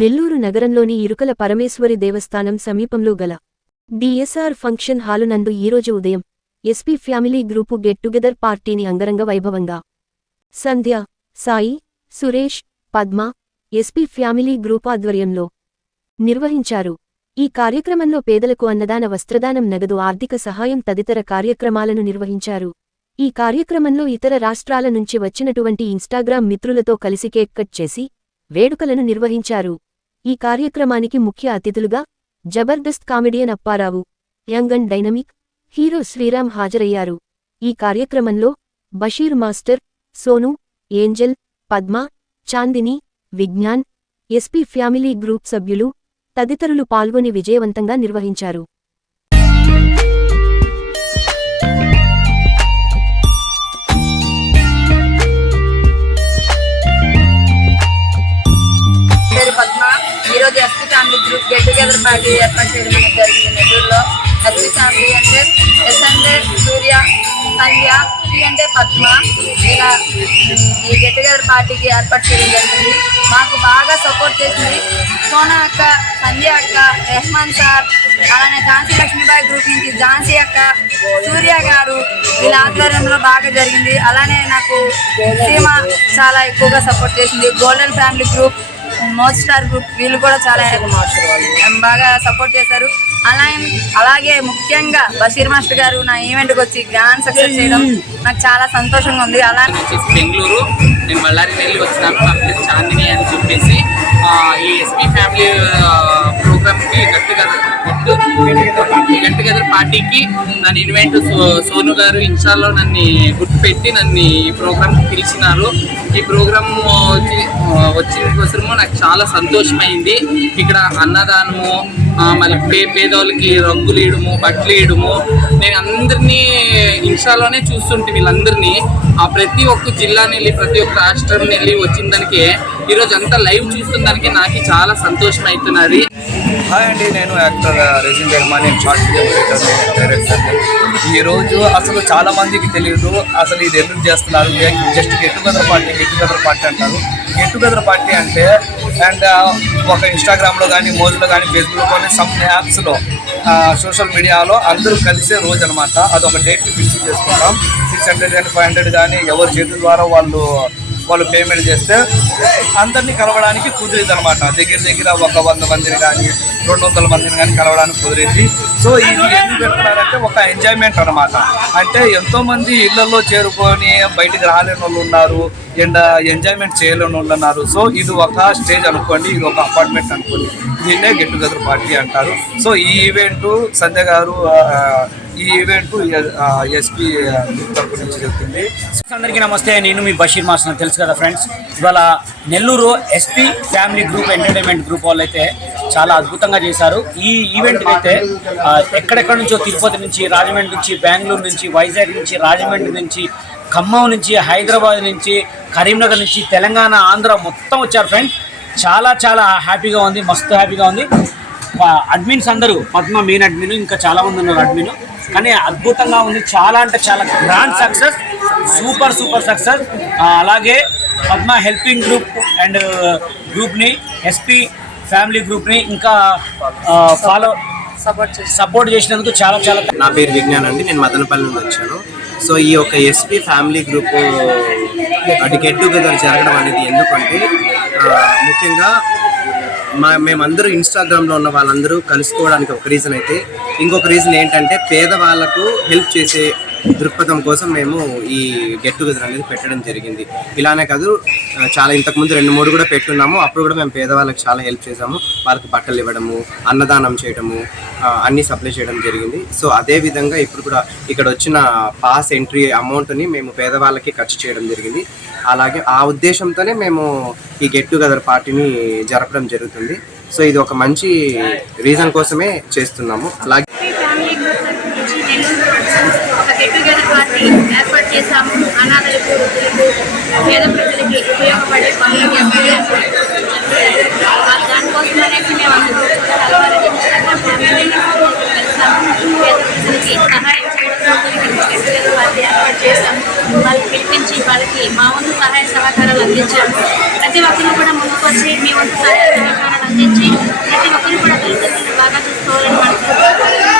నెల్లూరు నగరంలోని ఇరుకల పరమేశ్వరి దేవస్థానం సమీపంలో గల డిఎస్ఆర్ ఫంక్షన్ హాలు నందు ఈరోజు ఉదయం SP family group get together పార్టీని అంగరంగ వైభవంగా Sandhya Sai Suresh Padma SP family group ఆధ్వర్యంలో నిర్వహించారు. ఈ కార్యక్రమంలో పేదలకు అన్నదాన వస్త్రదానం నగదు ఆర్థిక సహాయం తదితర కార్యక్రమాలను నిర్వహించారు. ఈ కార్యక్రమంలో ఇతర రాష్ట్రాల నుంచి వచ్చినటువంటి ఇన్స్టాగ్రామ్ మిత్రులతో కలిసి కేక్ కట్ చేసి వేడుకలను నిర్వహించారు. ఈ కార్యక్రమానికి ముఖ్య అతిథులుగా Jabardasth comedian Apparao young and dynamic hero Sriram హాజరయ్యారు. ఈ కార్యక్రమంలో Basheer master Sonu Angel Padma Chandini Vignan SP family group సభ్యులు తదితరులు పాల్గొని విజయవంతంగా నిర్వహించారు. పార్టీ ఏర్పాటు చేయడం అనేది జరిగింది నెల్లూరులో. ఎస్పీ ఫ్యామిలీ అంటే ఎస్ అంటే సూర్య సంధ్య పి అంటే పద్మ. ఇలా ఈ గెట్ టుగెదర్ పార్టీకి ఏర్పాటు చేయడం జరిగింది. మాకు బాగా సపోర్ట్ చేసింది సోనా అక్క సంధ్య అక్క రెహమాన్ సార్ అలానే ఝాన్సీ లక్ష్మీబాయి గ్రూప్ నుంచి ఝాన్సీ అక్క సూర్య గారు వీళ్ళ ఆధ్వర్యంలో బాగా జరిగింది. అలానే నాకు సీమ చాలా ఎక్కువగా సపోర్ట్ చేసింది. Golden family group most star group వీళ్ళు కూడా చాలా బాగా సపోర్ట్ చేశారు. అలాగే అలాగే ముఖ్యంగా బషీర్ మాస్టర్ గారు నా ఈవెంట్కి వచ్చి గ్రాండ్ సక్సెస్ చేయడం నాకు చాలా సంతోషంగా ఉంది. అలా బెంగళూరు. నేను బళ్ళారి వెళ్ళి వచ్చినాను. నా పేరు చాందిని అని చెప్పేసి ఆ, ఈ ఎస్పీ ఫ్యామిలీ ప్రోగ్రామ్కి గట్టిగా గెట్ టుగెదర్ పార్టీకి నన్ను ఇన్వైట్ సోను గారు ఇన్స్టాలో నన్ను గుర్తుపెట్టి నన్ను ఈ ప్రోగ్రామ్కి పిలిచినారు. ఈ ప్రోగ్రామ్ వచ్చి వచ్చిన కోసము నాకు చాలా సంతోషమైంది. ఇక్కడ అన్నదానము మళ్ళీ పే పేదవాళ్ళకి రంగులు వేయడము బట్టలు వేయడము నేను అందరినీ ఇన్స్టాలోనే చూస్తుంటే వీళ్ళందరినీ. ఆ ప్రతి ఒక్క జిల్లాని వెళ్ళి ప్రతి ఒక్క రాష్ట్రం వెళ్ళి వచ్చిన దానికి ఈరోజు అంతా లైవ్ చూస్తున్న దానికి నాకు చాలా సంతోషం అవుతున్నది. హాయ్ అండి నేను యాక్టర్ రెజిన్ రెహమాన్ నేను షార్ట్ ఫిలిం డైరెక్టర్ ఈరోజు అసలు చాలా మందికి తెలియదు అసలు ఇది ఎందుకు చేస్తున్నారు just get together party get together party అంటారు. గెట్ టుగెదర్ పార్టీ అంటే అండ్ ఒక ఇన్స్టాగ్రామ్లో కానీ మోజులో కానీ ఫేస్బుక్లో కానీ సమ్ యాప్స్లో సోషల్ మీడియాలో అందరూ కలిసే రోజు అనమాట అదొక డేట్ ఫిక్స్ చేసుకుంటాం. సిక్స్ హండ్రెడ్ కానీ ఫైవ్ హండ్రెడ్ కానీ ఎవరి చేతుల ద్వారా వాళ్ళు వాళ్ళు పేమెంట్ చేస్తే అందరినీ కలవడానికి కుదిరింది అనమాట దగ్గర దగ్గర ఒక వంద మందిని కానీ రెండు వందల మందిని కానీ కలవడానికి కుదిరింది. సో ఇది ఎందుకు పెడుతున్నారంటే ఒక ఎంజాయ్మెంట్ అనమాట అంటే ఎంతో మంది ఇళ్ళలో చేరుకొని బయటికి రాలేని వాళ్ళు ఉన్నారు అండ్ ఎంజాయ్మెంట్ చేయలేని వాళ్ళు ఉన్నారు. సో ఇది ఒక స్టేజ్ అనుకోండి ఇది ఒక అపార్ట్మెంట్ అనుకోండి. దీన్నే గెట్ టుగెదర్ పార్టీ అంటారు. సో ఈ ఈవెంట్ సంధ్య గారు ఈ ఈవెంట్ ఎస్పీ తరపు నుంచి జరుగుతుంది అందరికీ నమస్తే నేను మీ బషీర్ మాస్టర్ తెలుసు కదా ఫ్రెండ్స్. ఇవాళ Nellore SP family group entertainment group వాళ్ళు అయితే చాలా అద్భుతంగా చేశారు. ఈ ఈవెంట్ అయితే ఎక్కడెక్కడ నుంచో తిరుపతి నుంచి రాజమండ్రి నుంచి బెంగళూరు నుంచి వైజాగ్ నుంచి రాజమండ్రి నుంచి ఖమ్మం నుంచి హైదరాబాద్ నుంచి కరీంనగర్ నుంచి తెలంగాణ ఆంధ్ర మొత్తం వచ్చారు ఫ్రెండ్స్. చాలా చాలా హ్యాపీగా ఉంది మస్తు హ్యాపీగా ఉంది. అడ్మిన్స్ అందరూ పద్మ మెయిన్ అడ్మిన్ ఇంకా చాలా మంది ఉన్నారు అడ్మిన్ కానీ అద్భుతంగా ఉంది చాలా అంటే చాలా grand success super super success అలాగే పద్మ హెల్పింగ్ గ్రూప్ అండ్ గ్రూప్ని ఎస్పీ ఫ్యామిలీ గ్రూప్ని ఇంకా ఫాలో సపోర్ట్ సపోర్ట్ చేసినందుకు. చాలా చాలా నా పేరు విజ్ఞాన్ అండి నేను మదనపల్లి నుండి వచ్చాను. సో ఈ యొక్క ఎస్పీ ఫ్యామిలీ గ్రూప్ అటు గెట్ టుగెదర్ జరగడం అనేది ఎందుకంటే ముఖ్యంగా మా మేమందరూ ఇన్స్టాగ్రామ్లో ఉన్న వాళ్ళందరూ కలుసుకోవడానికి ఒక రీజన్ అయితే ఇంకొక రీజన్ ఏంటంటే పేదవాళ్ళకు హెల్ప్ చేసే దృక్పథం కోసం మేము ఈ గెట్ టుగెదర్ అనేది పెట్టడం జరిగింది. ఇలానే కాదు చాలా ఇంతకుముందు రెండు మూడు కూడా పెట్టున్నాము. అప్పుడు కూడా మేము పేదవాళ్ళకి చాలా హెల్ప్ చేసాము వాళ్ళకి బట్టలు ఇవ్వడము అన్నదానం చేయడము అన్నీ సప్లై చేయడం జరిగింది. సో అదే విధంగా ఇప్పుడు కూడా ఇక్కడ వచ్చిన పాస్ ఎంట్రీ అమౌంట్ని మేము పేదవాళ్ళకి ఖర్చు చేయడం జరిగింది. అలాగే ఆ ఉద్దేశంతోనే మేము ఈ గెట్ టుగెదర్ పార్టీని జరపడం జరుగుతుంది. సో ఇది ఒక మంచి రీజన్ కోసమే చేస్తున్నాము. అలాగే ఫ్యామిలీ గ్రూప్ తరపు నుంచి నెల్లూరు ఒక గెట్ టుగెదర్ పార్టీ ఏర్పాటు చేశాము. అనాథలకు పేద ప్రజలకి ఉపయోగపడే పనులు చేస్తున్నాము దానికోసం అనేసి మేము అందరూ ప్రజలకి సహాయం చేయడం కోసం టుగెదర్ పార్టీ ఏర్పాటు చేశాము. వాళ్ళకి పిలిపించి వాళ్ళకి మా వంతు సహాయ సహకారాలు అందించాము. ప్రతి ఒక్కరు కూడా ముందుకు వచ్చి మీ వంతు సహాయ సహకారాలు అందించి ప్రతి ఒక్కరు కూడా తల్లిదండ్రులు బాగా చూసుకోవాలని మనస్ఫూర్తిగా